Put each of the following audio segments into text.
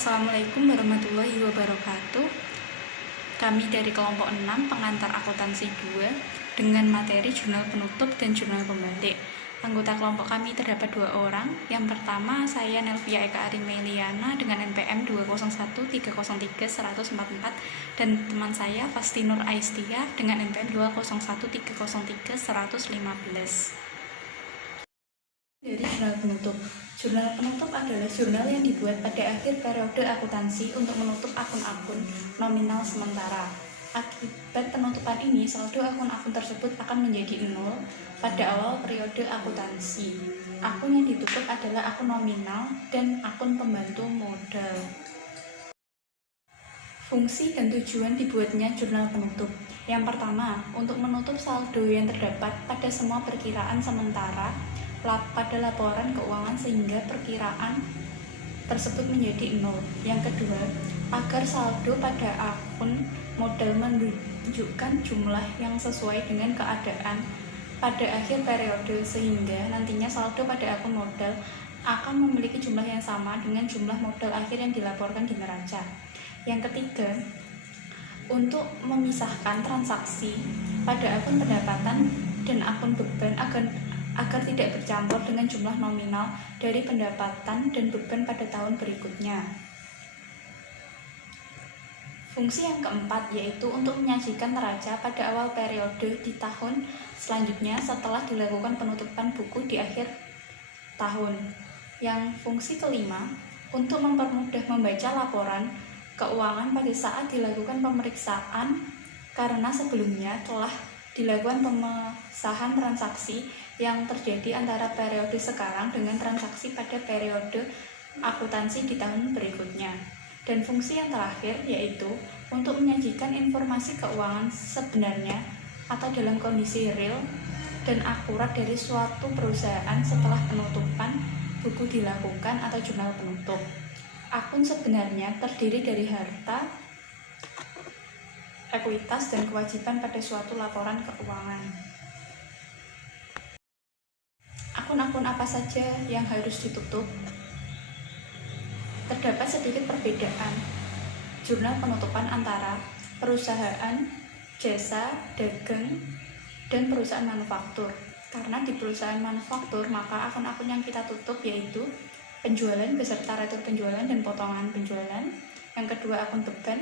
Assalamualaikum warahmatullahi wabarakatuh. Kami dari kelompok 6 pengantar akuntansi 2 dengan materi jurnal penutup dan jurnal pembalik. Anggota kelompok kami terdapat 2 orang. Yang pertama saya Nelvia Eka Arimeliana dengan NPM 201303144 dan teman saya Fastinur Aistia dengan NPM 201303115. Dari jurnal penutup. Jurnal penutup adalah jurnal yang dibuat pada akhir periode akuntansi untuk menutup akun-akun nominal sementara. Akibat penutupan ini, saldo akun-akun tersebut akan menjadi 0 pada awal periode akuntansi. Akun yang ditutup adalah akun nominal dan akun pembantu modal. Fungsi dan tujuan dibuatnya jurnal penutup. Yang pertama, untuk menutup saldo yang terdapat pada semua perkiraan sementara pada laporan keuangan sehingga perkiraan tersebut menjadi 0. Yang kedua, agar saldo pada akun modal menunjukkan jumlah yang sesuai dengan keadaan pada akhir periode sehingga nantinya saldo pada akun modal akan memiliki jumlah yang sama dengan jumlah modal akhir yang dilaporkan di neraca. Yang ketiga, untuk memisahkan transaksi pada akun pendapatan dan akun beban agar tidak bercampur dengan jumlah nominal dari pendapatan dan beban pada tahun berikutnya. Fungsi yang keempat yaitu untuk menyajikan neraca pada awal periode di tahun selanjutnya setelah dilakukan penutupan buku di akhir tahun. Yang fungsi kelima, untuk mempermudah membaca laporan keuangan pada saat dilakukan pemeriksaan karena sebelumnya telah dilakukan pemisahan transaksi yang terjadi antara periode sekarang dengan transaksi pada periode akuntansi di tahun berikutnya. Dan fungsi yang terakhir yaitu untuk menyajikan informasi keuangan sebenarnya atau dalam kondisi real dan akurat dari suatu perusahaan setelah penutupan buku dilakukan atau jurnal penutup. Akun sebenarnya terdiri dari harta, ekuitas, dan kewajiban pada suatu laporan keuangan. Akun-akun apa saja yang harus ditutup? Terdapat sedikit perbedaan jurnal penutupan antara perusahaan, jasa, dagang, dan perusahaan manufaktur. Karena di perusahaan manufaktur, maka akun-akun yang kita tutup yaitu penjualan beserta retur penjualan dan potongan penjualan. Yang kedua, akun beban.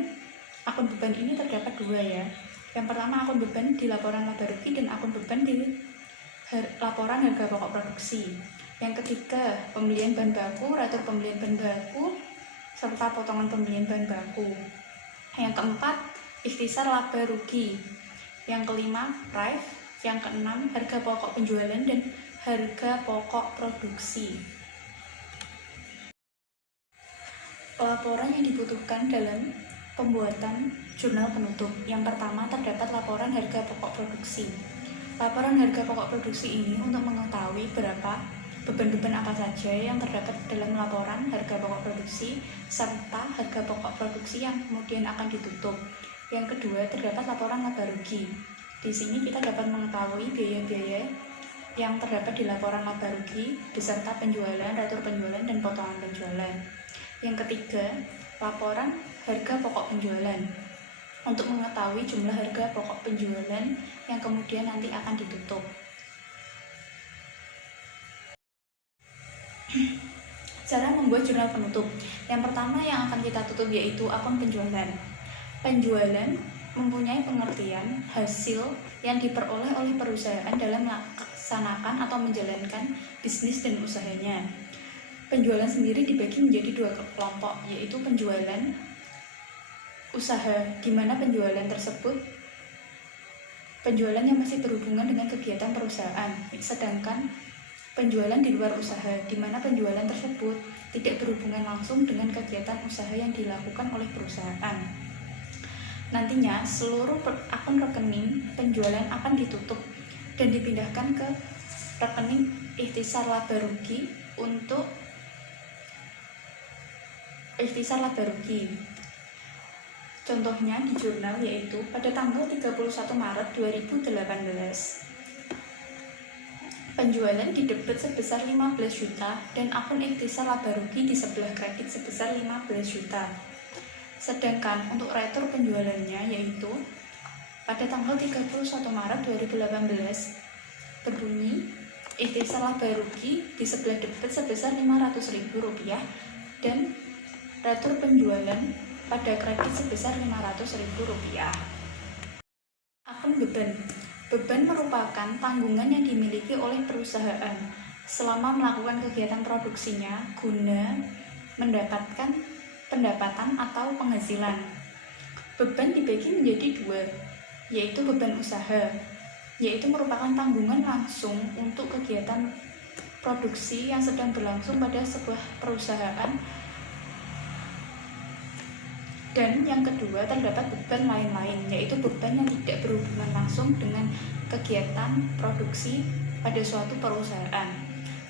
Akun beban ini terdapat 2 ya. Yang pertama, akun beban di laporan laba rugi dan akun beban di laporan harga pokok produksi. Yang ketiga, pembelian bahan baku, retur pembelian bahan baku, serta potongan pembelian bahan baku. Yang keempat, ikhtisar laba rugi. Yang kelima, RAIF. Yang keenam, harga pokok penjualan dan harga pokok produksi. Laporan yang dibutuhkan dalam pembuatan jurnal penutup. Yang pertama, terdapat laporan harga pokok produksi. Laporan harga pokok produksi ini untuk mengetahui berapa beban-beban apa saja yang terdapat dalam laporan harga pokok produksi serta harga pokok produksi yang kemudian akan ditutup. Yang kedua, terdapat laporan laba rugi. Di sini kita dapat mengetahui biaya-biaya yang terdapat di laporan laba rugi beserta penjualan, retur penjualan, dan potongan penjualan. Yang ketiga, laporan harga pokok penjualan. Untuk mengetahui jumlah harga pokok penjualan yang kemudian nanti akan ditutup. Cara membuat jurnal penutup. Yang pertama yang akan kita tutup yaitu akun penjualan. Penjualan mempunyai pengertian hasil yang diperoleh oleh perusahaan dalam melaksanakan atau menjalankan bisnis dan usahanya. Penjualan sendiri dibagi menjadi 2 kelompok, yaitu penjualan usaha, di mana penjualan tersebut penjualan yang masih berhubungan dengan kegiatan perusahaan, sedangkan penjualan di luar usaha, di mana penjualan tersebut tidak berhubungan langsung dengan kegiatan usaha yang dilakukan oleh perusahaan. Nantinya seluruh akun rekening penjualan akan ditutup dan dipindahkan ke rekening ikhtisar laba rugi untuk ikhtisar laba rugi. Contohnya di jurnal yaitu pada tanggal 31 Maret 2018. penjualan di debit sebesar 15 juta dan akun ikhtisar laba rugi di sebelah kredit sebesar 15 juta. Sedangkan untuk retur penjualannya yaitu pada tanggal 31 Maret 2018 berbunyi ikhtisar laba rugi di sebelah debit sebesar Rp500.000 dan retur penjualan pada kredit sebesar Rp500.000. Akun beban. Beban merupakan tanggungan yang dimiliki oleh perusahaan selama melakukan kegiatan produksinya guna mendapatkan pendapatan atau penghasilan. Beban dibagi menjadi dua, yaitu beban usaha, yaitu merupakan tanggungan langsung untuk kegiatan produksi yang sedang berlangsung pada sebuah perusahaan. Dan yang kedua, terdapat beban lain-lain, yaitu beban yang tidak berhubungan langsung dengan kegiatan produksi pada suatu perusahaan.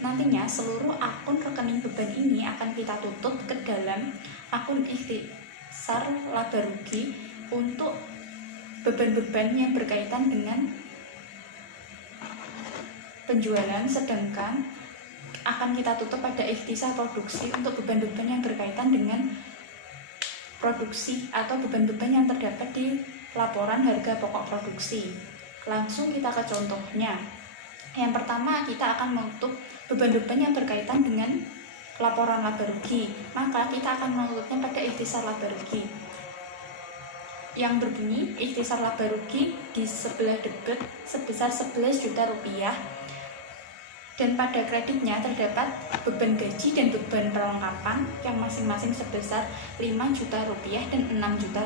Nantinya seluruh akun rekening beban ini akan kita tutup ke dalam akun ikhtisar laba rugi untuk beban-beban yang berkaitan dengan penjualan, sedangkan akan kita tutup pada ikhtisar produksi untuk beban-beban yang berkaitan dengan produksi atau beban-beban yang terdapat di laporan harga pokok produksi. Langsung kita ke contohnya. Yang pertama, kita akan menutup beban-beban yang berkaitan dengan laporan laba rugi. Maka kita akan menutupnya pada ikhtisar laba rugi yang berbunyi ikhtisar laba rugi di sebelah debit sebesar Rp11 juta dan pada kreditnya terdapat beban gaji dan beban perlengkapan yang masing-masing sebesar Rp5 juta dan Rp6 juta.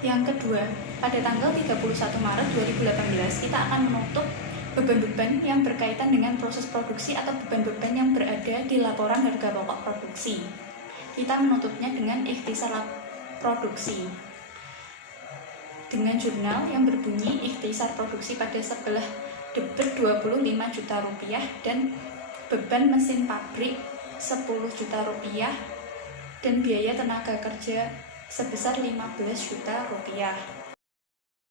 Yang kedua, pada tanggal 31 Maret 2018 kita akan menutup beban-beban yang berkaitan dengan proses produksi atau beban-beban yang berada di laporan harga pokok produksi. Kita menutupnya dengan ikhtisar produksi dengan jurnal yang berbunyi ikhtisar produksi pada sebelah debit Rp25 juta dan beban mesin pabrik Rp10 juta dan biaya tenaga kerja sebesar Rp15 juta.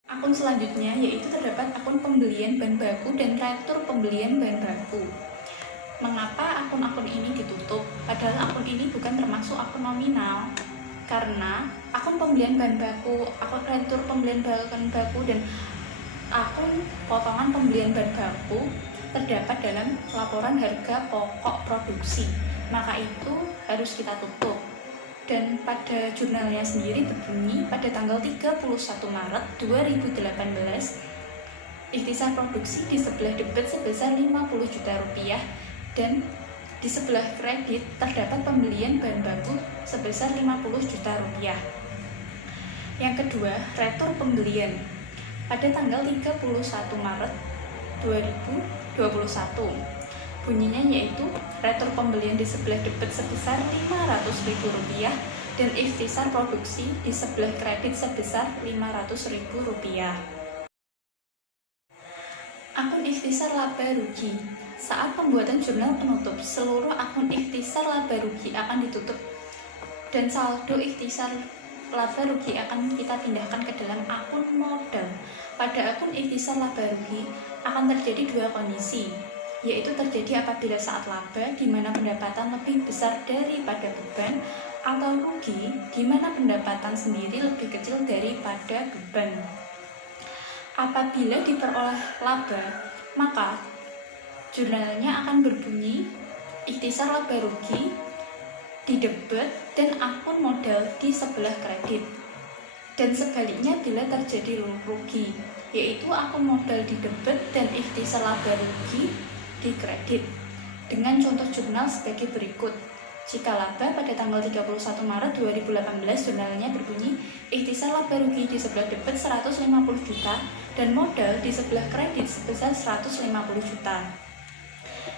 Akun selanjutnya yaitu terdapat akun pembelian bahan baku dan retur pembelian bahan baku. Mengapa akun-akun ini ditutup? Padahal akun ini bukan termasuk akun nominal, karena akun pembelian bahan baku, akun retur pembelian bahan baku, dan akun potongan pembelian bahan baku terdapat dalam laporan harga pokok produksi, maka itu harus kita tutup. Dan pada jurnalnya sendiri berbunyi pada tanggal 31 Maret 2018 ikhtisar produksi di sebelah debit sebesar Rp50 juta dan di sebelah kredit terdapat pembelian bahan baku sebesar Rp50 juta. Yang kedua, retur pembelian. Pada tanggal 31 Maret 2021, bunyinya yaitu retur pembelian di sebelah debit sebesar Rp500.000 dan ikhtisar produksi di sebelah kredit sebesar Rp500.000. Akun ikhtisar laba rugi. Saat pembuatan jurnal penutup, seluruh akun ikhtisar laba rugi akan ditutup dan saldo ikhtisar laba rugi akan kita pindahkan ke dalam akun modal. Pada akun ikhtisar laba rugi akan terjadi dua kondisi, yaitu terjadi apabila saat laba di mana pendapatan lebih besar daripada beban, atau rugi di mana pendapatan sendiri lebih kecil daripada beban. Apabila diperoleh laba, maka jurnalnya akan berbunyi ikhtisar laba rugi di debit dan akun modal di sebelah kredit. Dan sebaliknya bila terjadi rugi, yaitu akun modal di debit dan ikhtisar laba rugi di kredit. Dengan contoh jurnal sebagai berikut. Jika laba pada tanggal 31 Maret 2018 jurnalnya berbunyi ikhtisar laba rugi di sebelah debit Rp150 juta dan modal di sebelah kredit sebesar Rp150 juta.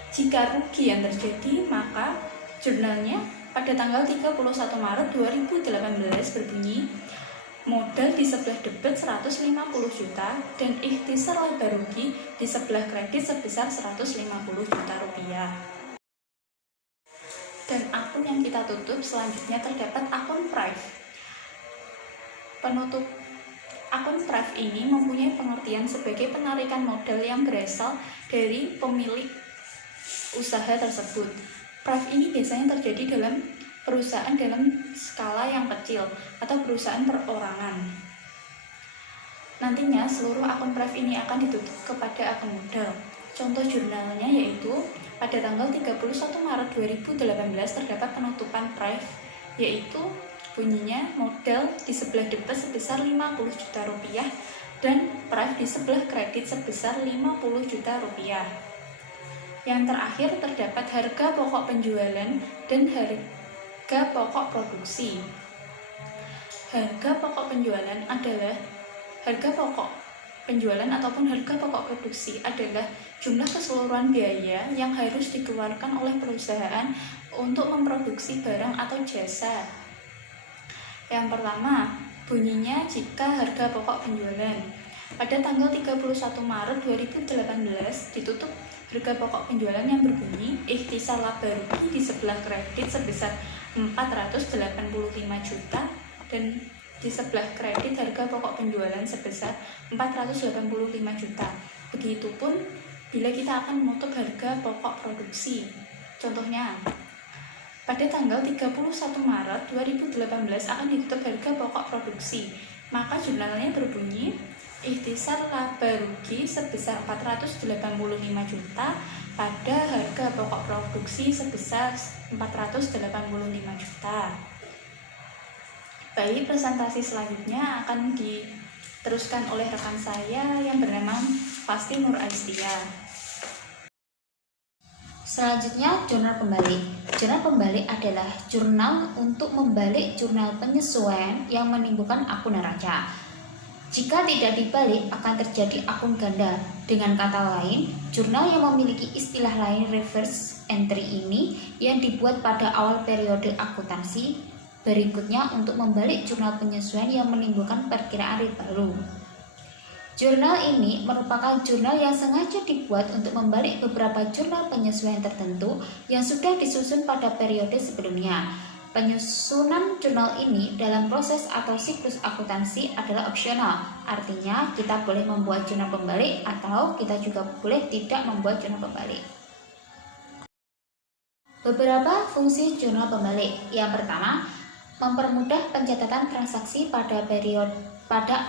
Jika rugi yang terjadi, maka jurnalnya pada tanggal 31 Maret 2018 berbunyi modal di sebelah debit Rp150 juta dan ikhtisar laba rugi di sebelah kredit sebesar Rp150 juta. Dan akun yang kita tutup selanjutnya terdapat akun private. Penutup Akun PREV ini mempunyai pengertian sebagai penarikan modal yang berasal dari pemilik usaha tersebut. PREV ini biasanya terjadi dalam perusahaan dalam skala yang kecil atau perusahaan perorangan. Nantinya seluruh akun PREV ini akan ditutup kepada akun modal. Contoh jurnalnya yaitu pada tanggal 31 Maret 2018 terdapat penutupan PREV, yaitu bunyinya modal di sebelah debit sebesar 50 juta rupiah dan PREV di sebelah kredit sebesar 50 juta rupiah. Yang terakhir terdapat harga pokok penjualan dan harga pokok produksi. Harga pokok penjualan adalah harga pokok penjualan ataupun harga pokok produksi adalah jumlah keseluruhan biaya yang harus dikeluarkan oleh perusahaan untuk memproduksi barang atau jasa. Yang pertama, bunyinya jika harga pokok penjualan pada tanggal 31 Maret 2018 ditutup harga pokok penjualan yang berbunyi ikhtisar laba rugi di sebelah kredit sebesar 485 juta dan di sebelah kredit harga pokok penjualan sebesar 485 juta. Begitupun bila kita akan menutup harga pokok produksi. Contohnya, pada tanggal 31 Maret 2018 akan ditutup harga pokok produksi, maka jurnalnya berbunyi ikhtisar laba rugi sebesar 485 juta pada harga pokok produksi sebesar 485 juta. Baik, presentasi selanjutnya akan diteruskan oleh rekan saya yang bernama Fasti Nur Aistia. Selanjutnya, jurnal pembalik. Jurnal pembalik adalah jurnal untuk membalik jurnal penyesuaian yang menimbulkan akun neraca. Jika tidak dibalik, akan terjadi akun ganda. Dengan kata lain, jurnal yang memiliki istilah lain reverse entry ini yang dibuat pada awal periode akuntansi berikutnya untuk membalik jurnal penyesuaian yang menimbulkan perkiraan rate baru. Jurnal ini merupakan jurnal yang sengaja dibuat untuk membalik beberapa jurnal penyesuaian tertentu yang sudah disusun pada periode sebelumnya. Penyusunan jurnal ini dalam proses atau siklus akuntansi adalah opsional, artinya kita boleh membuat jurnal pembalik atau kita juga boleh tidak membuat jurnal pembalik. Beberapa fungsi jurnal pembalik. Yang pertama, mempermudah pencatatan transaksi pada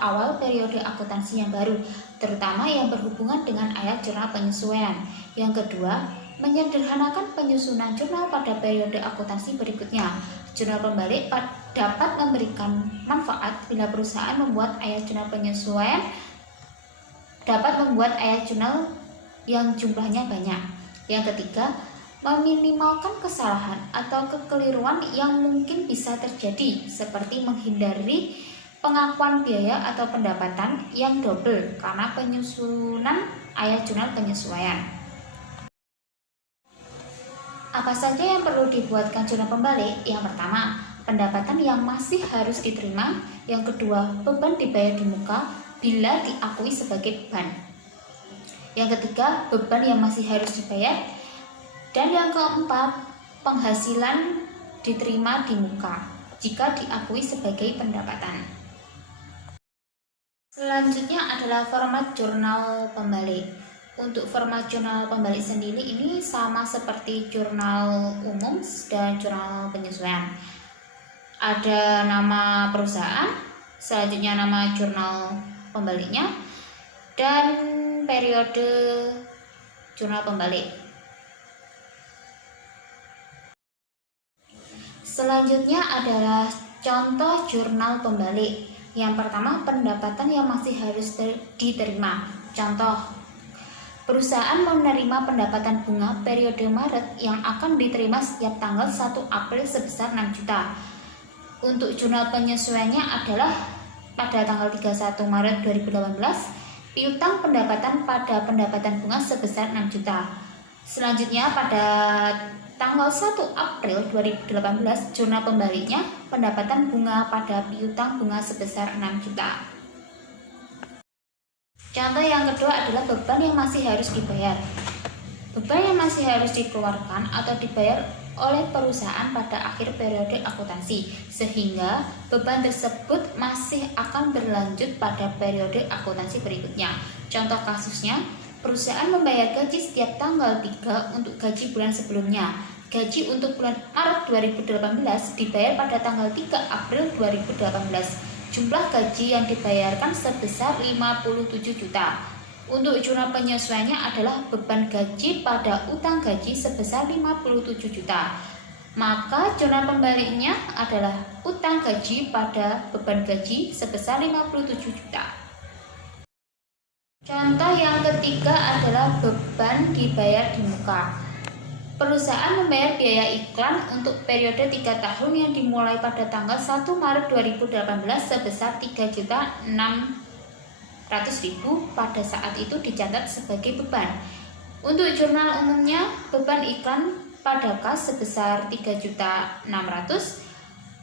awal periode akuntansi yang baru, terutama yang berhubungan dengan ayat jurnal penyesuaian. Yang kedua, menyederhanakan penyusunan jurnal pada periode akuntansi berikutnya. Jurnal pembalik dapat memberikan manfaat bila perusahaan membuat ayat jurnal penyesuaian dapat membuat ayat jurnal yang jumlahnya banyak. Yang ketiga, meminimalkan kesalahan atau kekeliruan yang mungkin bisa terjadi, seperti menghindari pengakuan biaya atau pendapatan yang double karena penyusunan ayat jurnal penyesuaian. Apa saja yang perlu dibuatkan jurnal pembalik? Yang pertama, pendapatan yang masih harus diterima. Yang kedua, beban dibayar di muka bila diakui sebagai beban. Yang ketiga, beban yang masih harus dibayar. Dan yang keempat, penghasilan diterima di muka jika diakui sebagai pendapatan. Selanjutnya adalah format jurnal pembalik. Untuk format jurnal pembalik sendiri ini sama seperti jurnal umum dan jurnal penyesuaian. Ada nama perusahaan, selanjutnya nama jurnal pembaliknya, dan periode jurnal pembalik. Selanjutnya adalah contoh jurnal pembalik. Yang pertama, pendapatan yang masih harus diterima. Contoh, perusahaan menerima pendapatan bunga periode Maret yang akan diterima setiap tanggal 1 April sebesar 6 juta. Untuk jurnal penyesuaiannya adalah pada tanggal 31 Maret 2018, piutang pendapatan pada pendapatan bunga sebesar 6 juta. Selanjutnya pada tanggal 1 April 2018, jurnal pembaliknya pendapatan bunga pada piutang bunga sebesar 6 juta. Contoh yang kedua adalah beban yang masih harus dibayar. Beban yang masih harus dikeluarkan atau dibayar oleh perusahaan pada akhir periode akuntansi, sehingga beban tersebut masih akan berlanjut pada periode akuntansi berikutnya. Contoh kasusnya, perusahaan membayar gaji setiap tanggal 3 untuk gaji bulan sebelumnya. Gaji untuk bulan Maret 2018 dibayar pada tanggal 3 April 2018. Jumlah gaji yang dibayarkan sebesar 57 juta. Untuk jurnal penyesuaiannya adalah beban gaji pada utang gaji sebesar 57 juta. Maka jurnal pembaliknya adalah utang gaji pada beban gaji sebesar 57 juta. Contoh yang ketiga adalah beban dibayar di muka. Perusahaan membayar biaya iklan untuk periode 3 tahun yang dimulai pada tanggal 1 Maret 2018 sebesar 3.600.000 pada saat itu dicatat sebagai beban. Untuk jurnal umumnya, beban iklan pada kas sebesar 3.600.000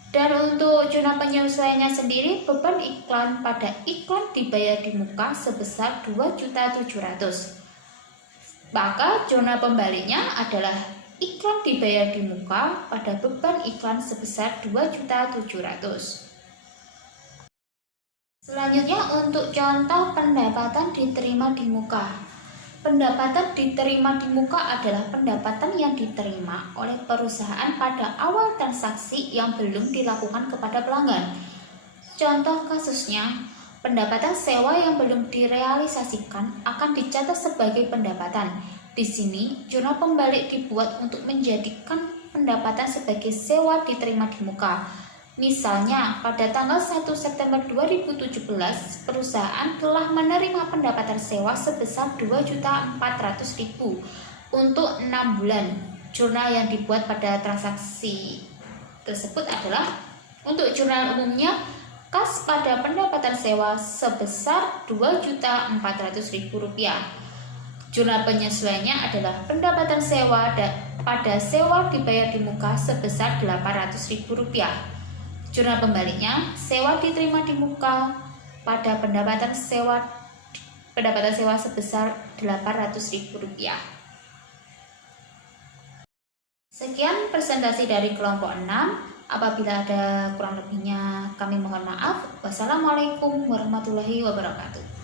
dan untuk jurnal penyesuaiannya sendiri, beban iklan pada iklan dibayar di muka sebesar 2.700.000. Maka jurnal pembaliknya adalah iklan dibayar di muka pada beban iklan sebesar 2.700.000. Selanjutnya untuk contoh pendapatan diterima di muka. Pendapatan diterima di muka adalah pendapatan yang diterima oleh perusahaan pada awal transaksi yang belum dilakukan kepada pelanggan. Contoh kasusnya, pendapatan sewa yang belum direalisasikan akan dicatat sebagai pendapatan. Di sini, jurnal pembalik dibuat untuk menjadikan pendapatan sebagai sewa diterima di muka. Misalnya, pada tanggal 1 September 2017, perusahaan telah menerima pendapatan sewa sebesar 2.400.000 untuk 6 bulan. Jurnal yang dibuat pada transaksi tersebut adalah untuk jurnal umumnya, kas pada pendapatan sewa sebesar Rp2.400.000. Jurnal penyesuaiannya adalah pendapatan sewa pada sewa dibayar di muka sebesar Rp800.000. Jurnal pembaliknya, sewa diterima di muka pada pendapatan sewa sebesar Rp800.000. Sekian presentasi dari kelompok 6. Apabila ada kurang lebihnya, kami mohon maaf. Wassalamualaikum warahmatullahi wabarakatuh.